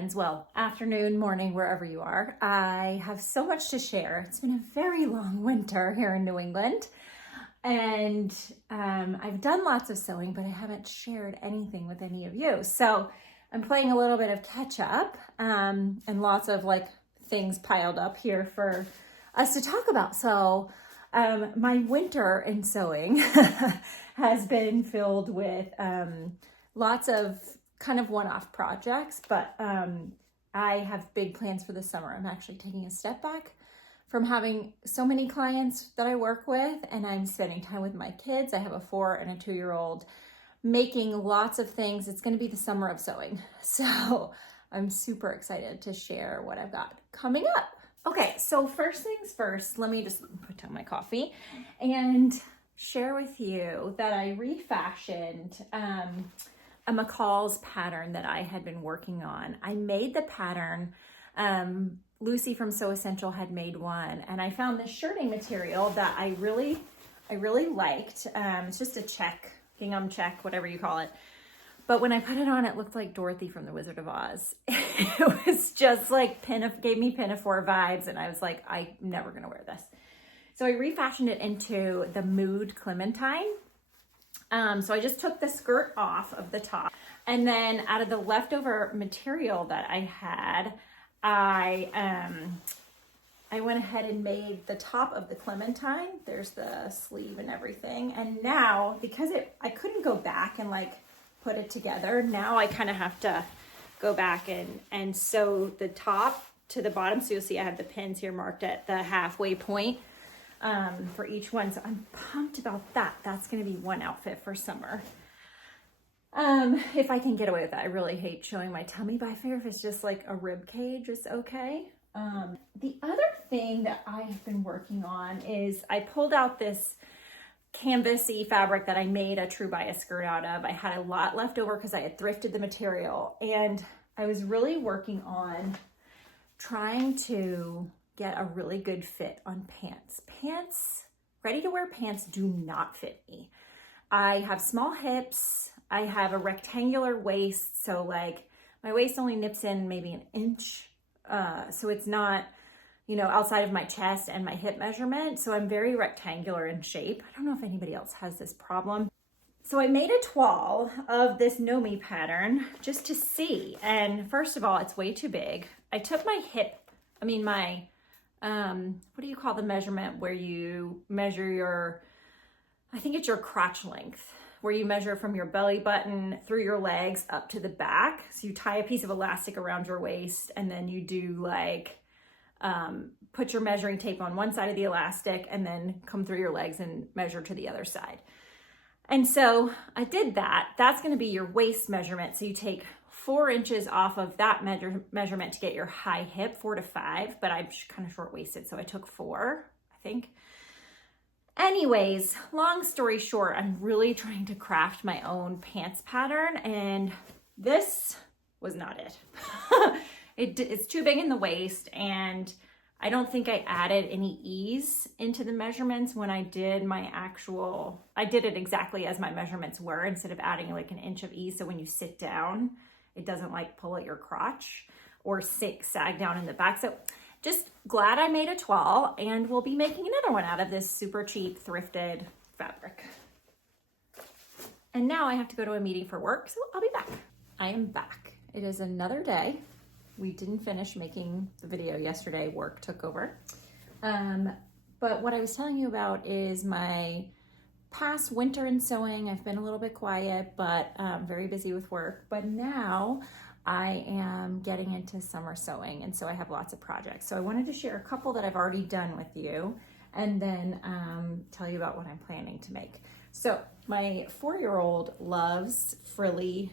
friends. Well, afternoon, morning, wherever you are. I have so much to share. It's been a very long winter here in New England, and I've done lots of sewing, but I haven't shared anything with any of you. So I'm playing a little bit of catch up, and lots of like things piled up here for us to talk about. So my winter in sewing has been filled with lots of kind of one-off projects, but I have big plans for the summer. I'm actually taking a step back from having so many clients that I work with, and I'm spending time with my kids. I have a 4 and a 2-year-old, making lots of things. It's going to be the summer of sewing. So I'm super excited to share what I've got coming up. Okay, so first things first, let me just put down my coffee and share with you that I refashioned a McCall's pattern that I had been working on. I made the pattern, Lucy from Sew Essential had made one, and I found this shirting material that I really liked. It's just a check, gingham check, whatever you call it. But when I put it on, it looked like Dorothy from The Wizard of Oz. It was just like gave me Pinafore vibes, and I was like, I'm never gonna wear this. So I refashioned it into the Mood Clementine. So I just took the skirt off of the top, and then out of the leftover material that I had, I went ahead and made the top of the Clementine. There's the sleeve and everything. And now, because I couldn't go back and like put it together, now I kind of have to go back and sew the top to the bottom. So you'll see I have the pins here marked at the halfway point for each one. So I'm pumped about that. That's going to be one outfit for summer. If I can get away with that. I really hate showing my tummy, but I figure if it's just like a rib cage, it's okay. The other thing that I've been working on is I pulled out this canvasy fabric that I made a true bias skirt out of. I had a lot left over because I had thrifted the material, and I was really working on trying to get a really good fit on pants. Ready to wear pants do not fit me. I have small hips. I have a rectangular waist. So like my waist only nips in maybe an inch. So it's not, outside of my chest and my hip measurement. So I'm very rectangular in shape. I don't know if anybody else has this problem. So I made a toile of this Nomi pattern just to see. And first of all, it's way too big. I took my what do you call the measurement where you measure I think it's your crotch length, where you measure from your belly button through your legs up to the back. So you tie a piece of elastic around your waist, and then you do like, put your measuring tape on one side of the elastic and then come through your legs and measure to the other side. And so I did that. That's going to be your waist measurement. So you take 4 inches off of that measurement to get your high hip, 4 to 5, but I'm kind of short-waisted, so I took 4, I think. Anyways, long story short, I'm really trying to craft my own pants pattern, and this was not it. It's too big in the waist, and I don't think I added any ease into the measurements when I did I did it exactly as my measurements were instead of adding like an inch of ease. So when you sit down, it doesn't like pull at your crotch or sag down in the back. So just glad I made a toile, and we'll be making another one out of this super cheap thrifted fabric. And now I have to go to a meeting for work, so I'll be back. I am back. It is another day. We didn't finish making the video yesterday. Work took over. But what I was telling you about is my past winter in sewing. I've been a little bit quiet, but very busy with work. But now I am getting into summer sewing, and so I have lots of projects. So I wanted to share a couple that I've already done with you, and then tell you about what I'm planning to make. So my 4-year-old loves frilly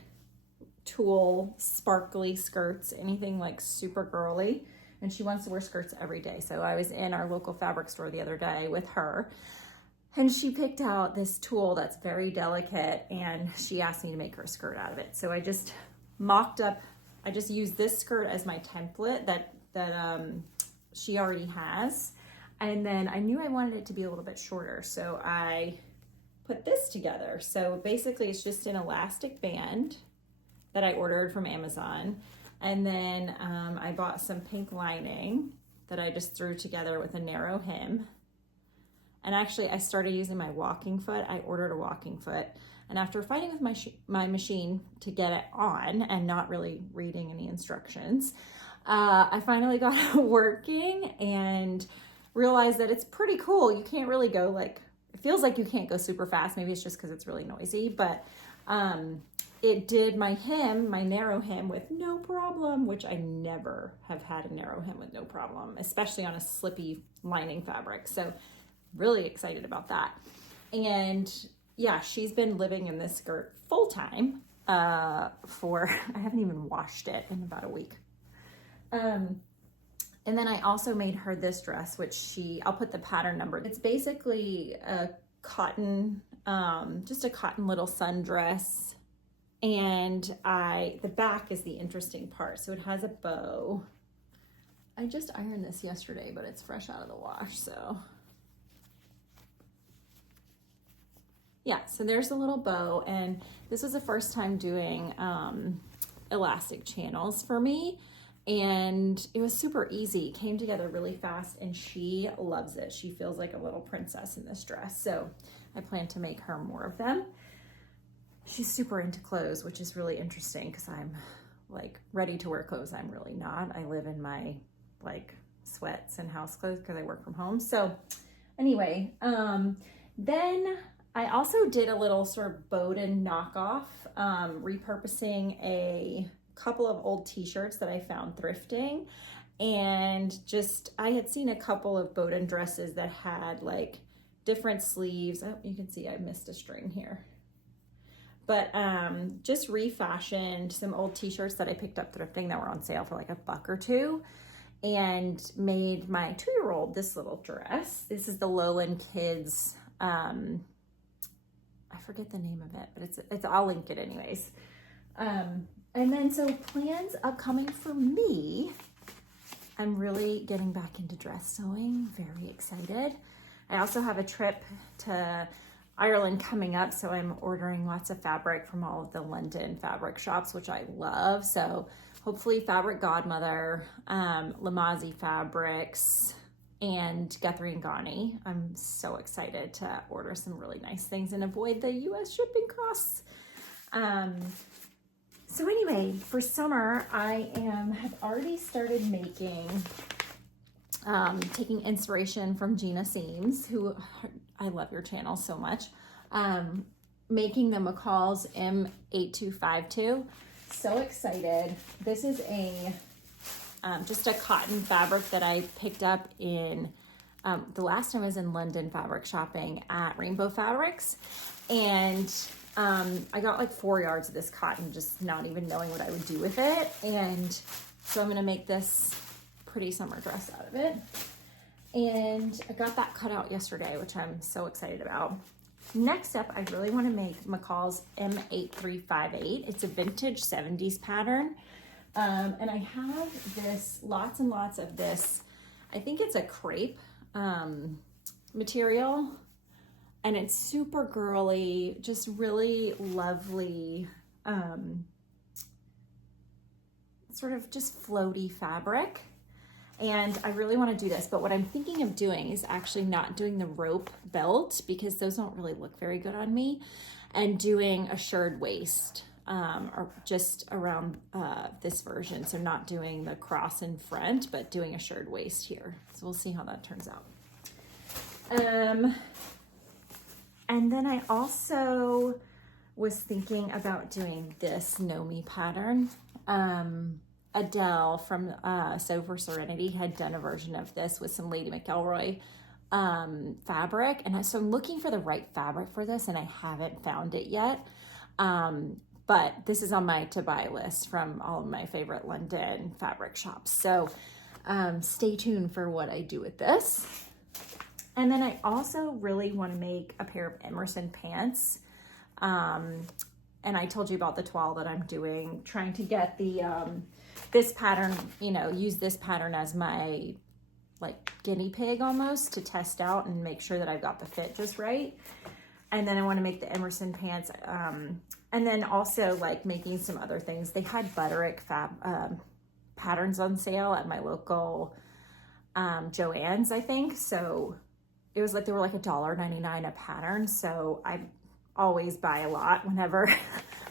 tulle sparkly skirts, anything like super girly, and she wants to wear skirts every day. So I was in our local fabric store the other day with her, and she picked out this tulle that's very delicate, and she asked me to make her a skirt out of it. So I just I just used this skirt as my template that she already has, and then I knew I wanted it to be a little bit shorter, so I put this together. So basically it's just an elastic band that I ordered from Amazon. And then I bought some pink lining that I just threw together with a narrow hem. And actually I started using my walking foot. I ordered a walking foot. And after fighting with my machine to get it on and not really reading any instructions, I finally got it working and realized that it's pretty cool. You can't really go like, it feels like you can't go super fast. Maybe it's just because it's really noisy, but it did my hem, my narrow hem with no problem, which I never have had a narrow hem with no problem, especially on a slippy lining fabric. So really excited about that. And yeah, she's been living in this skirt full time I haven't even washed it in about a week. And then I also made her this dress, which I'll put the pattern number. It's basically a cotton, just a cotton little sundress. And the back is the interesting part. So it has a bow. I just ironed this yesterday, but it's fresh out of the wash, so. Yeah, so there's the little bow, and this was the first time doing elastic channels for me, and it was super easy. It came together really fast, and she loves it. She feels like a little princess in this dress, so I plan to make her more of them. She's super into clothes, which is really interesting because I'm like ready to wear clothes. I'm really not. I live in my like sweats and house clothes because I work from home. So anyway, then I also did a little sort of Bowden knockoff, repurposing a couple of old t-shirts that I found thrifting. And just, I had seen a couple of Bowden dresses that had like different sleeves. Oh, you can see I missed a string here. But just refashioned some old t-shirts that I picked up thrifting that were on sale for like $1 or $2, and made my 2-year-old this little dress. This is the Lowland Kids, I forget the name of it, but I'll link it anyways. And then so plans upcoming for me, I'm really getting back into dress sewing, very excited. I also have a trip to Ireland coming up, so I'm ordering lots of fabric from all of the London fabric shops, which I love. So hopefully Fabric Godmother, Lamazi Fabrics, and Guthrie and Ghani. I'm so excited to order some really nice things and avoid the US shipping costs. So anyway, for summer, I have already started making, taking inspiration from Gina Seams, who I love your channel so much, making the McCall's M8252. So excited. This is just a cotton fabric that I picked up in, the last time I was in London fabric shopping at Rainbow Fabrics. And I got like 4 yards of this cotton, just not even knowing what I would do with it. And so I'm gonna make this pretty summer dress out of it. And I got that cut out yesterday, which I'm so excited about. Next up, I really want to make McCall's M8358. It's a vintage 70s pattern. And I have this, lots and lots of this, I think it's a crepe material. And it's super girly, just really lovely, sort of just floaty fabric. And I really want to do this, but what I'm thinking of doing is actually not doing the rope belt because those don't really look very good on me, and doing a shirred waist, or just around this version. So not doing the cross in front, but doing a shirred waist here. So we'll see how that turns out. And then I also was thinking about doing this Nomi pattern. Adele from Sew for Serenity had done a version of this with some Lady McElroy fabric. And so I'm looking for the right fabric for this, and I haven't found it yet. But this is on my to-buy list from all of my favorite London fabric shops. So stay tuned for what I do with this. And then I also really want to make a pair of Emerson pants. And I told you about the toile that I'm doing, trying to get the this pattern, you know, use this pattern as my like guinea pig almost to test out and make sure that I've got the fit just right. And then I want to make the Emerson pants. And then also like making some other things. They had Butterick patterns on sale at my local Joann's, I think. So it was like, they were like $1.99 a pattern. So I always buy a lot whenever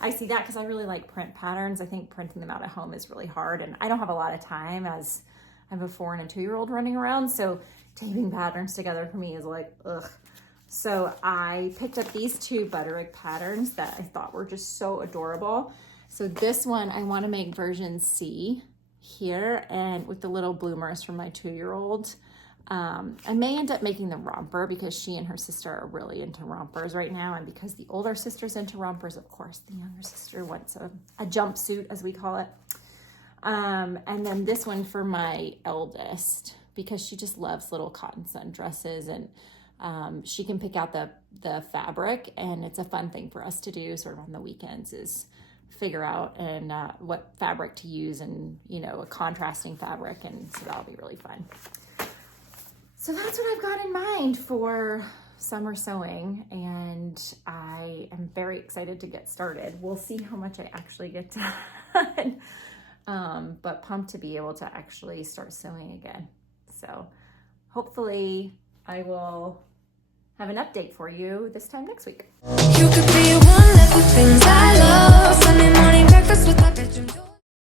I see that, because I really like print patterns. I think printing them out at home is really hard, and I don't have a lot of time as I have a 4 and a 2-year-old running around. So taping patterns together for me is like, ugh. So I picked up these 2 Butterick patterns that I thought were just so adorable. So this one, I want to make version C here, and with the little bloomers from my 2-year-old. I may end up making the romper because she and her sister are really into rompers right now. And because the older sister's into rompers, of course, the younger sister wants a jumpsuit, as we call it. And then this one for my eldest, because she just loves little cotton sundresses, and she can pick out the fabric, and it's a fun thing for us to do sort of on the weekends, is figure out and what fabric to use, and a contrasting fabric, and so that'll be really fun. So that's what I've got in mind for summer sewing, and I am very excited to get started. We'll see how much I actually get done, but pumped to be able to actually start sewing again. So hopefully I will have an update for you this time next week. You could be one of the things I love. Sunday morning breakfast with my bedroom door.